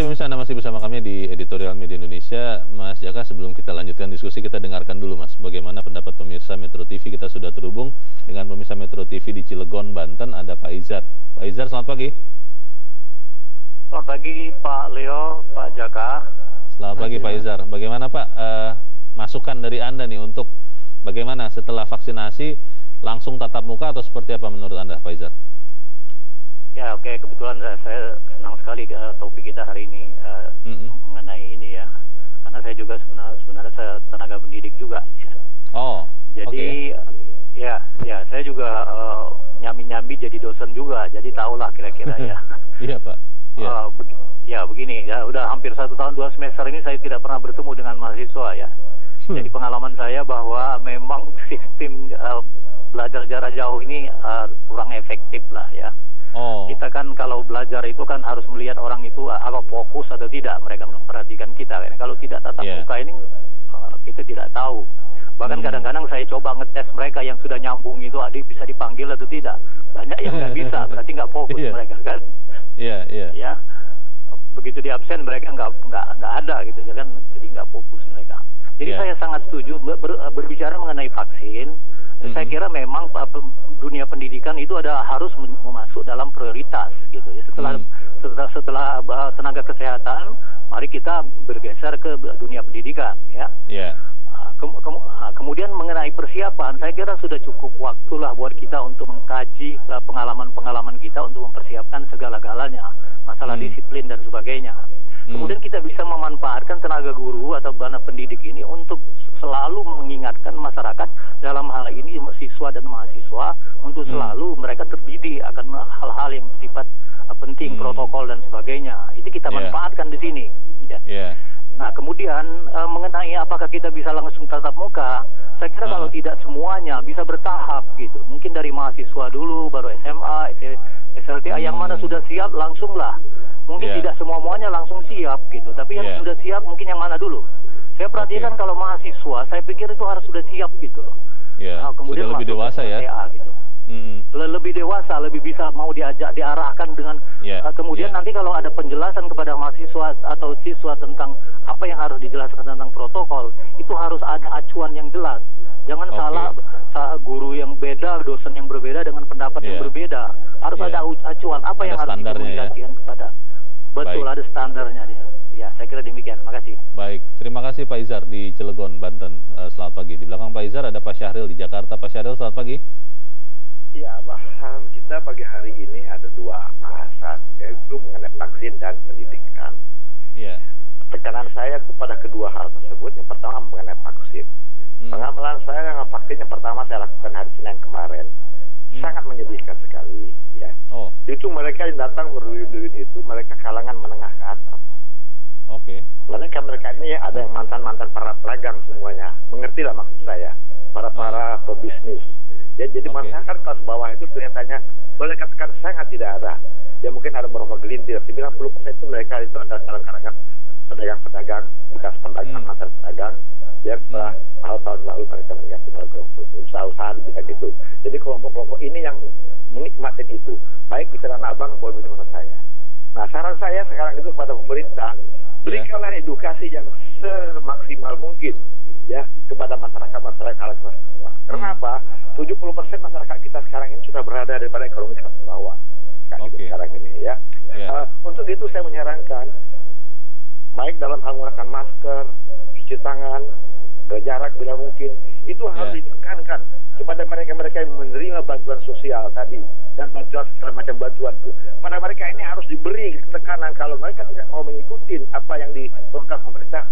kasih pemirsa, Anda masih bersama kami di Editorial Media Indonesia. Mas Jaka, sebelum kita lanjutkan diskusi, kita dengarkan dulu Mas, bagaimana pendapat pemirsa Metro TV. Kita sudah terhubung dengan pemirsa Metro TV di Cilegon, Banten, ada Pak Izar. Pak Izar, selamat pagi. Selamat pagi Pak Leo, Pak Jaka. Selamat pagi Pak Izar. Bagaimana Pak masukan dari Anda nih untuk bagaimana setelah vaksinasi langsung tatap muka atau seperti apa menurut Anda Pak Izar? Ya oke, kebetulan saya senang sekali topik kita hari ini mengenai ini ya. Karena saya juga sebenarnya saya tenaga pendidik juga. Ya. Oh. Jadi ya saya juga nyambi-nyambi jadi dosen juga. Jadi tahulah kira-kira ya. Iya Pak. Ya begini ya, udah hampir 1 tahun 2 semester ini saya tidak pernah bertemu dengan mahasiswa ya. Jadi pengalaman saya bahwa memang sistem belajar jarak jauh ini kurang efektif lah ya. Kita kan kalau belajar itu kan harus melihat orang itu apa fokus atau tidak, mereka memperhatikan kita. Kalau tidak tatap muka ini kita tidak tahu. Bahkan kadang-kadang saya coba ngetes mereka yang sudah nyambung itu, adik bisa dipanggil atau tidak. Banyak yang nggak bisa, berarti nggak fokus mereka kan. Ya, begitu di absen mereka nggak ada gitu ya kan, jadi nggak fokus mereka. Jadi saya sangat setuju berbicara mengenai vaksin. Saya kira memang dunia pendidikan itu harus masuk dalam prioritas gitu ya. Setelah tenaga kesehatan, mari kita bergeser ke dunia pendidikan ya. Kemudian mengenai persiapan, saya kira sudah cukup waktulah buat kita untuk mengkaji pengalaman-pengalaman kita untuk mempersiapkan segala-galanya, masalah disiplin dan sebagainya. Kemudian kita bisa memanfaatkan tenaga guru atau pendidik ini untuk selalu mengingatkan masyarakat, dalam hal ini siswa dan mahasiswa, untuk selalu mereka terdidik akan hal-hal yang bersifat penting, protokol dan sebagainya. Itu kita manfaatkan di sini. Nah, kemudian mengenai apakah kita bisa langsung tatap muka, saya kira kalau tidak semuanya bisa bertahap gitu. Mungkin dari mahasiswa dulu, baru SMA, SLTA, yang mana sudah siap langsunglah. Mungkin tidak semuanya langsung siap gitu, tapi yang sudah siap mungkin yang mana dulu. Saya perhatikan kalau mahasiswa, saya pikir itu harus sudah siap gitu loh. Nah, kemudian sudah lebih dewasa ya. Gitu. Lebih dewasa, lebih bisa mau diarahkan dengan kemudian nanti kalau ada penjelasan kepada mahasiswa atau siswa tentang apa yang harus dijelaskan tentang protokol, itu harus ada acuan yang jelas. Jangan salah guru yang beda, dosen yang berbeda dengan pendapat yang berbeda. Harus ada acuan apa yang harus dikomunikasikan kepada. Betul, ada standarnya dia. Ya, saya kira demikian. Makasih. Baik, terima kasih Pak Izar di Cilegon, Banten. Selamat pagi. Di belakang Pak Izar ada Pak Syahril di Jakarta. Pak Syahril, selamat pagi. Ya, bahasan kita pagi hari ini ada 2 bahasan, yaitu mengenai vaksin dan pendidikan. Tekanan saya kepada kedua hal tersebut. Yang pertama mengenai vaksin. Pengamalan saya dengan vaksin yang pertama saya lakukan hari Senin kemarin sangat menyedihkan sekali. Ya. Itu mereka yang datang berduyun-duyun itu mereka kalangan menengah ke atas. Mereka ini ada yang mantan-mantan para pedagang semuanya. Mengertilah maksud saya. Para pebisnis. Ya, jadi masyarakat kelas bawah itu kelihatannya boleh katakan sangat tidak ada. Ya mungkin ada beberapa gelintir. 90% itu mereka itu adalah kalangan pedagang-pedagang, bekas pedagang, mantan pedagang. Ya setelah tahun lalu mereka usaha-usaha di bidang itu. Jadi kelompok-kelompok ini yang menikmati itu, baik di Tanah Abang maupun di mana saya. Nah, saran saya sekarang itu kepada pemerintah, berikanlah edukasi yang semaksimal mungkin ya kepada masyarakat kelas bawah. Kenapa? 70% masyarakat kita sekarang ini sudah berada daripada ekonomi kelas bawah. Sekarang ini ya. Untuk itu saya menyarankan baik dalam hal menggunakan masker, cuci tangan, berjarak bila mungkin, itu harus ditekankan kepada mereka-mereka yang menerima bantuan sosial tadi dan bantuan segala macam bantuan itu. Pada mereka ini harus diberi tekanan. Kalau mereka tidak mau mengikuti apa yang diprogram pemerintah,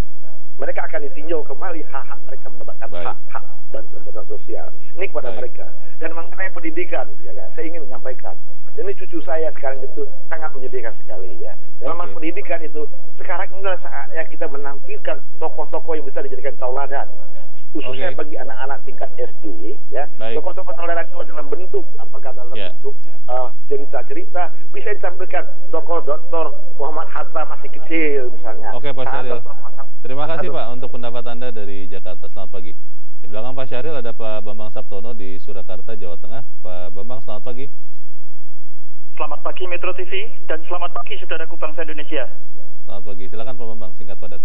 mereka akan ditinjau kembali hak-hak mereka mendapatkan hak bantuan sosial. Ini kepada mereka. Dan mengenai pendidikan, saya ingin menyampaikan. Ini cucu saya sekarang itu sangat menyedihkan sekali ya. Dalam pendidikan itu sekarang inilah saatnya kita menampilkan tokoh-tokoh yang bisa dijadikan tauladan. Khususnya bagi anak-anak tingkat SD ya. Tokoh-tokoh tauladan itu dalam bentuk apakah dalam bentuk cerita-cerita bisa ditampilkan. Tokoh Dr. Muhammad Hatta masih kecil misalnya. Oke Pak Syahril. Terima kasih Pak untuk pendapat Anda dari Jakarta. Selamat pagi. Di belakang Pak Syahril ada Pak Bambang Saptono di Surakarta, Jawa Tengah. Pak Bambang, selamat pagi. Selamat pagi Metro TV dan selamat pagi saudaraku bangsa Indonesia. Selamat pagi, silakan Pak Bambang, singkat padat.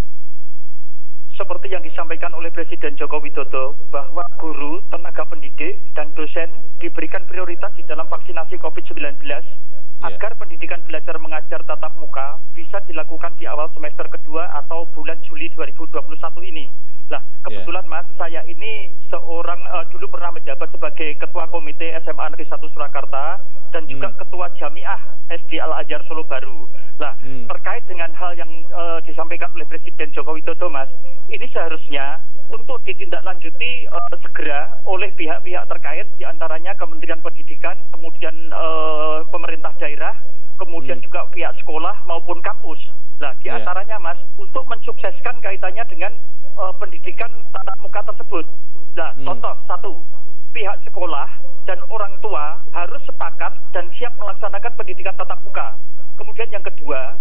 Seperti yang disampaikan oleh Presiden Joko Widodo bahwa guru, tenaga pendidik, dan dosen diberikan prioritas di dalam vaksinasi COVID-19 agar pendidikan belajar mengajar tatap muka bisa dilakukan di awal semester kedua atau bulan Juli 2021 ini. Lah, kebetulan Mas, saya ini seorang dulu pernah menjabat sebagai Ketua Komite SMA Negeri 1 Surakarta dan juga Ketua Jamiah SD Al-Azhar Solo Baru. Lah, terkait dengan hal yang disampaikan oleh Presiden Joko Widodo, Mas, ini seharusnya untuk ditindaklanjuti segera oleh pihak-pihak terkait, diantaranya Kementerian Pendidikan, kemudian pemerintah daerah, kemudian juga pihak sekolah maupun kampus. Nah, diantaranya Mas, untuk mensukseskan kaitannya dengan pendidikan tatap muka tersebut. Nah, contoh satu, pihak sekolah dan orang tua harus sepakat dan siap melaksanakan pendidikan tatap muka. Kemudian yang kedua,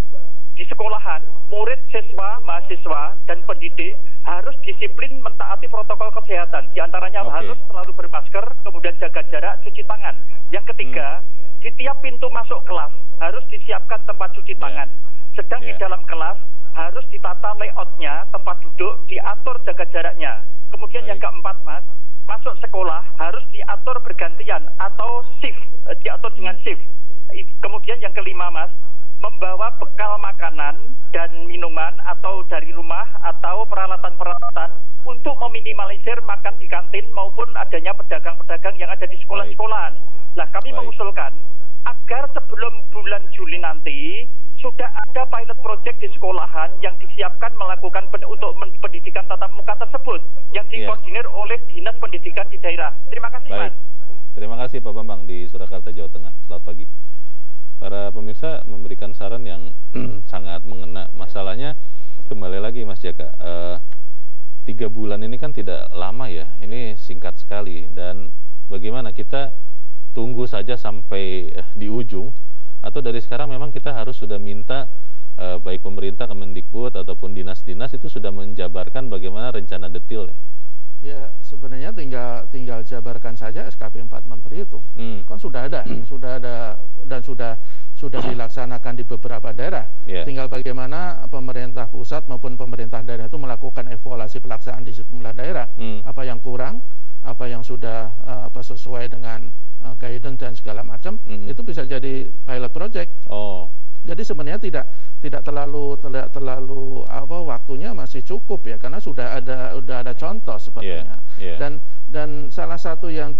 di sekolahan, murid, siswa, mahasiswa, dan pendidik harus disiplin mentaati protokol kesehatan. Di antaranya harus selalu bermasker, kemudian jaga jarak, cuci tangan. Yang ketiga, di tiap pintu masuk kelas harus disiapkan tempat cuci tangan. Sedang di dalam kelas harus ditata layoutnya, tempat duduk, diatur jaga jaraknya. Kemudian yang keempat, Mas, masuk sekolah harus diatur bergantian atau shift, diatur dengan shift. Kemudian yang kelima, Mas, membawa bekal makanan dan minuman atau dari rumah atau peralatan-peralatan untuk meminimalisir makan di kantin maupun adanya pedagang-pedagang yang ada di sekolah-sekolahan. Nah, kami mengusulkan agar sebelum bulan Juli nanti sudah ada pilot project di sekolahan yang disiapkan melakukan untuk pendidikan tatap muka tersebut yang dikoordinir oleh Dinas Pendidikan di daerah. Terima kasih, Mas. Terima kasih Pak Bambang di Surakarta, Jawa Tengah. Selamat pagi. Para pemirsa memberikan saran yang sangat mengena. Masalahnya kembali lagi Mas Jaka, 3 bulan ini kan tidak lama ya, ini singkat sekali. Dan bagaimana kita tunggu saja sampai di ujung, atau dari sekarang memang kita harus sudah minta baik pemerintah, Kemendikbud ataupun dinas-dinas itu sudah menjabarkan bagaimana rencana detailnya. Ya, sebenarnya tinggal jabarkan saja SKP 4 Menteri itu. Kan sudah ada dan sudah dilaksanakan di beberapa daerah. Tinggal bagaimana pemerintah pusat maupun pemerintah daerah itu melakukan evaluasi pelaksanaan di sejumlah daerah. Apa yang kurang, apa yang sudah sesuai dengan guidance dan segala macam, itu bisa jadi pilot project. Jadi sebenarnya tidak terlalu waktunya masih cukup ya, karena sudah ada contoh sepertinya. Dan salah satu yang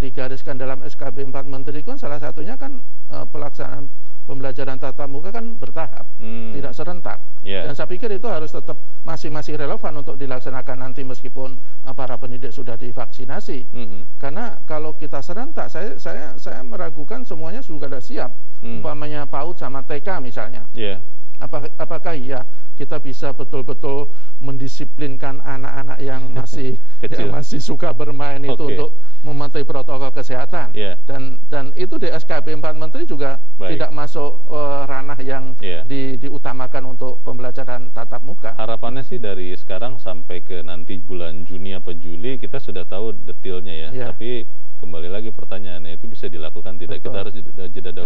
digariskan dalam SKB 4 Menteri kan salah satunya kan pelaksanaan pembelajaran tatap muka kan bertahap, tidak serentak. Dan saya pikir itu harus tetap masih relevan untuk dilaksanakan nanti meskipun para pendidik sudah divaksinasi. Karena kalau kita serentak, saya meragukan semuanya sudah siap. Umpamanya PAUD sama TK misalnya. Apakah iya kita bisa betul-betul mendisiplinkan anak-anak yang masih suka bermain itu untuk mematuhi protokol kesehatan. Dan itu di SKB 4 Menteri juga tidak masuk ranah yang diutamakan untuk pembelajaran tatap muka. Harapannya sih dari sekarang sampai ke nanti bulan Juni atau Juli kita sudah tahu detailnya ya. Tapi kembali lagi pertanyaannya, itu bisa dilakukan tidak? Kita harus jeda dahulu.